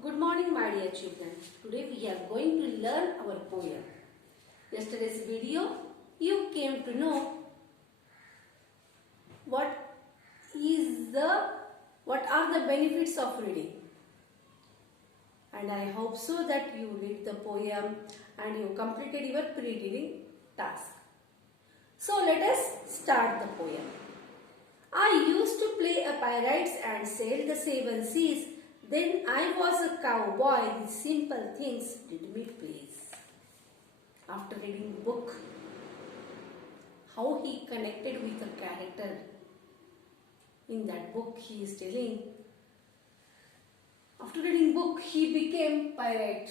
Good morning, my dear children. Today we are going to learn our poem. Yesterday's video, you came to know what are the benefits of reading. And I hope so that you read the poem and you completed your pre-reading task. So let us start the poem. I used to play a pirates and sail the seven seas. Then I was a cowboy, these simple things did me please. After reading the book, how he connected with a character. In that book he is telling, after reading book he became pirate,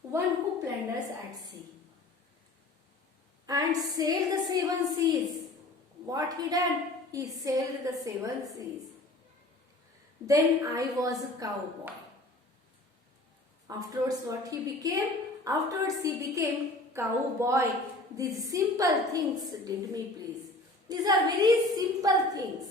one who plunders at sea and sailed the seven seas. What he done? He sailed the seven seas. Then I was a cowboy. Afterwards what he became? Afterwards he became cowboy. These simple things did me please. These are very simple things.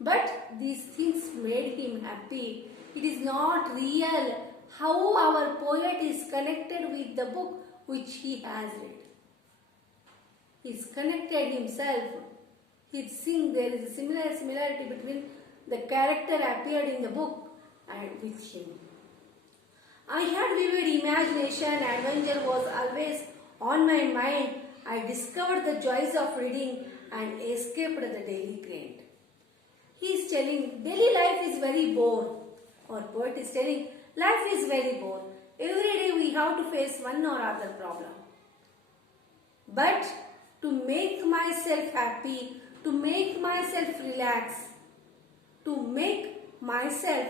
But these things made him happy. It is not real how our poet is connected with the book which he has read. He is connected himself. He sing there is a similarity between the character appeared in the book and with him. I had vivid imagination, adventure was always on my mind. I discovered the joys of reading and escaped the daily grind. He is telling daily life is very bored. Our poet is telling life is very bored. Every day we have to face one or other problem. But to make myself happy, to make myself relax, to make myself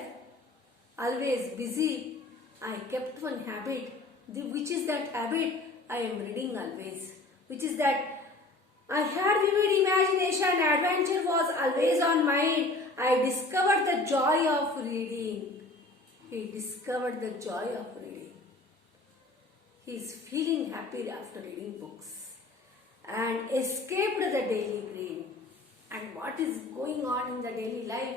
always busy, I kept one habit, which is that habit I am reading always, which is that I had vivid imagination, adventure was always on mind. I discovered the joy of reading. He discovered the joy of reading. He is feeling happy after reading books and escaped the daily grind. And what is going on in the daily life,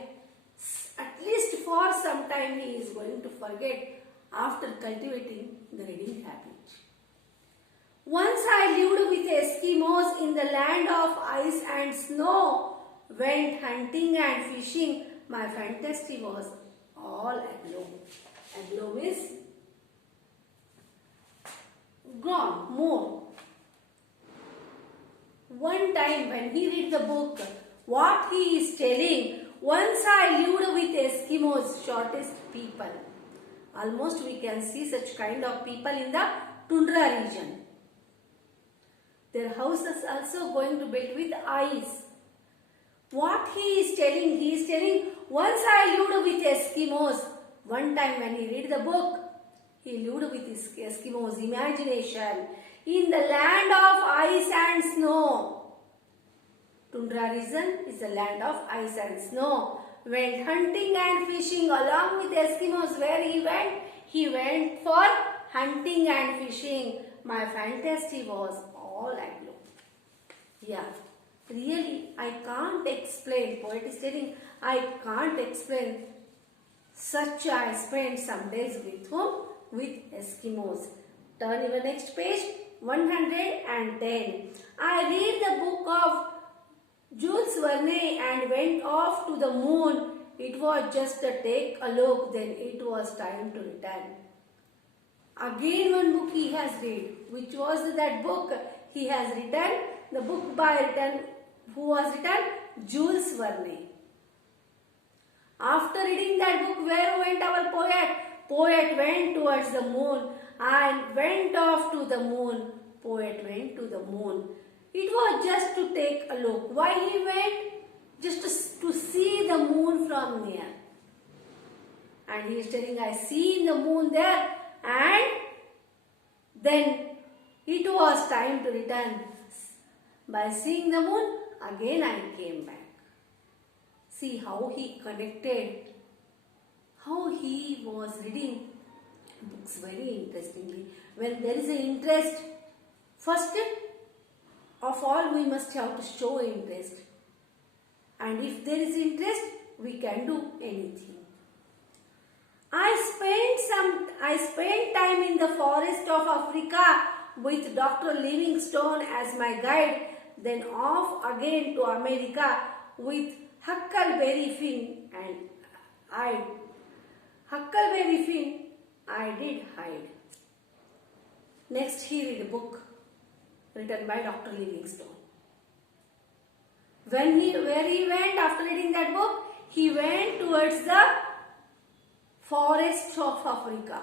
at least for some time he is going to forget after cultivating the reading habit. Once I lived with Eskimos in the land of ice and snow, went hunting and fishing, my fantasy was all aglow. Aglow means gone, more. One time when he read the book, what he is telling, once I lived with Eskimos, shortest people. Almost we can see such kind of people in the tundra region. Their houses also going to build with ice. What he is telling, once I lived with Eskimos. One time when he read the book, he lived with his Eskimos, imagination, in the land of ice and snow. Tundra region is the land of ice and snow. Went hunting and fishing along with Eskimos. Where he went? He went for hunting and fishing. My fantasy was all aglow. Yeah, really I can't explain. Poet is telling, I can't explain. Such I spent some days with whom? With Eskimos. Turn your next page, 110. I read the book of Jules Verne and went off to the moon. It was just a take a look, then it was time to return. Again one book he has read. Which was that book he has written? The book who was written? Jules Verne. After reading that book, where went our poet? Poet went towards the moon and went off to the moon. Poet went to the moon. It was just to take a look. Why he went? Just to see the moon from near. And he is telling, I seen the moon there, and then it was time to return. By seeing the moon, again I came back. See how he connected, how he was reading books very interestingly. When there is an interest, first of all we must have to show interest. And if there is interest, we can do anything. I I spent time in the forest of Africa with Dr. Livingstone as my guide, then off again to America with Huckleberry Finn and I Huckleberry Finn I did hide. Next he read a book written by Dr. Livingstone. Where he went after reading that book? He went towards the forest of Africa.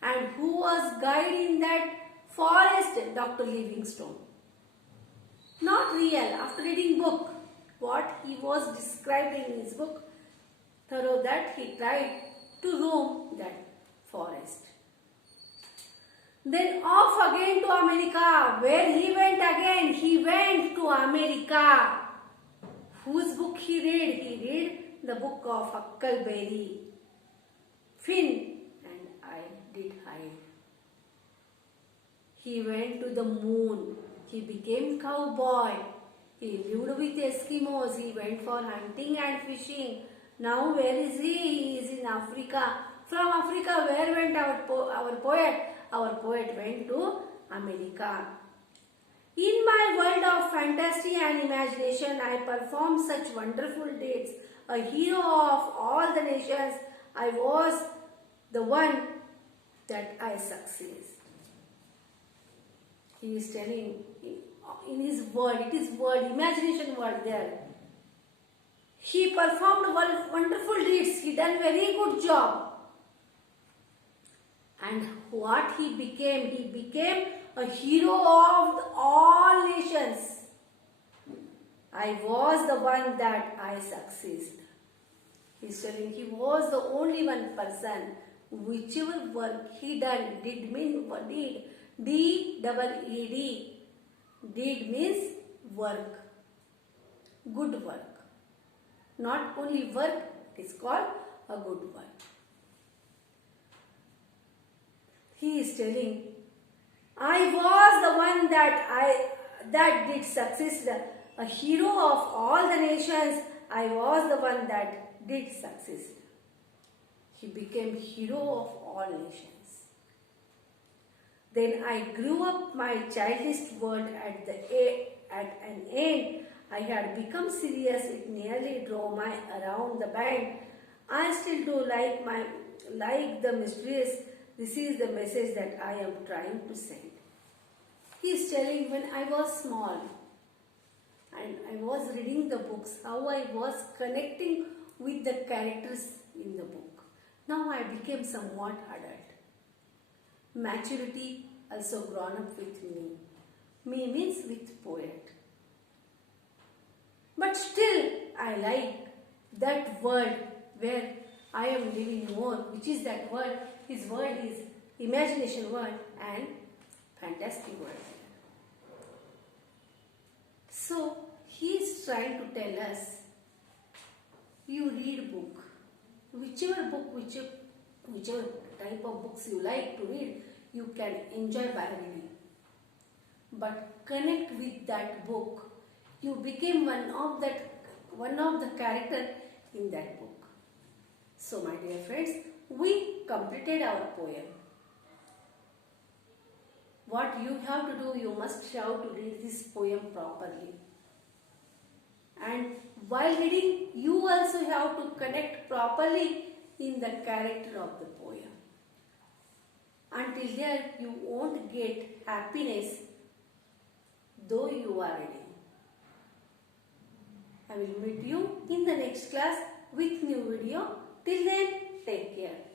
And who was guiding that forest? Dr. Livingstone. Not real. After reading book, what he was describing in his book, thorough that he tried to roam that forest. Then off again to America. Where he went again? He went to America. Whose book he read? He read the book of Huckleberry Finn and I did hide. He went to the moon. He became cowboy. He lived with Eskimos. He went for hunting and fishing. Now where is he? He is in Africa. From Africa, where went our poet? Our poet went to America. In my world of fantasy and imagination, I performed such wonderful deeds. A hero of all the nations, I was the one that I succeeded. He is telling in his world, it is word, imagination word there. He performed wonderful deeds. He done very good job. And what he became a hero of all nations. I was the one that I succeeded. He's telling he was the only one person. Whichever work he done, did mean deed. D-double-E-D. Deed means work. Good work. Not only work, it is called a good work. He is telling, I was the one that did succeed, a hero of all the nations. I was the one that did succeed. He became hero of all nations. Then I grew up my childish world at an end. I had become serious. It nearly drove my around the bend. I still do like the mysterious. This is the message that I am trying to send. He is telling when I was small and I was reading the books, how I was connecting with the characters in the book. Now I became somewhat adult. Maturity also grown up with me. Me means with poet. But still I like that world where I am living more, which is that world. His word is imagination word and fantastic word. So he is trying to tell us, you read book, whichever type of books you like to read, you can enjoy by reading. But connect with that book. You became one of the character in that book. So my dear friends, we completed our poem. What you have to do, you must have to read this poem properly. And while reading, you also have to connect properly in the character of the poem. Until there, you won't get happiness though you are reading. I will meet you in the next class with new video. Till then, take care.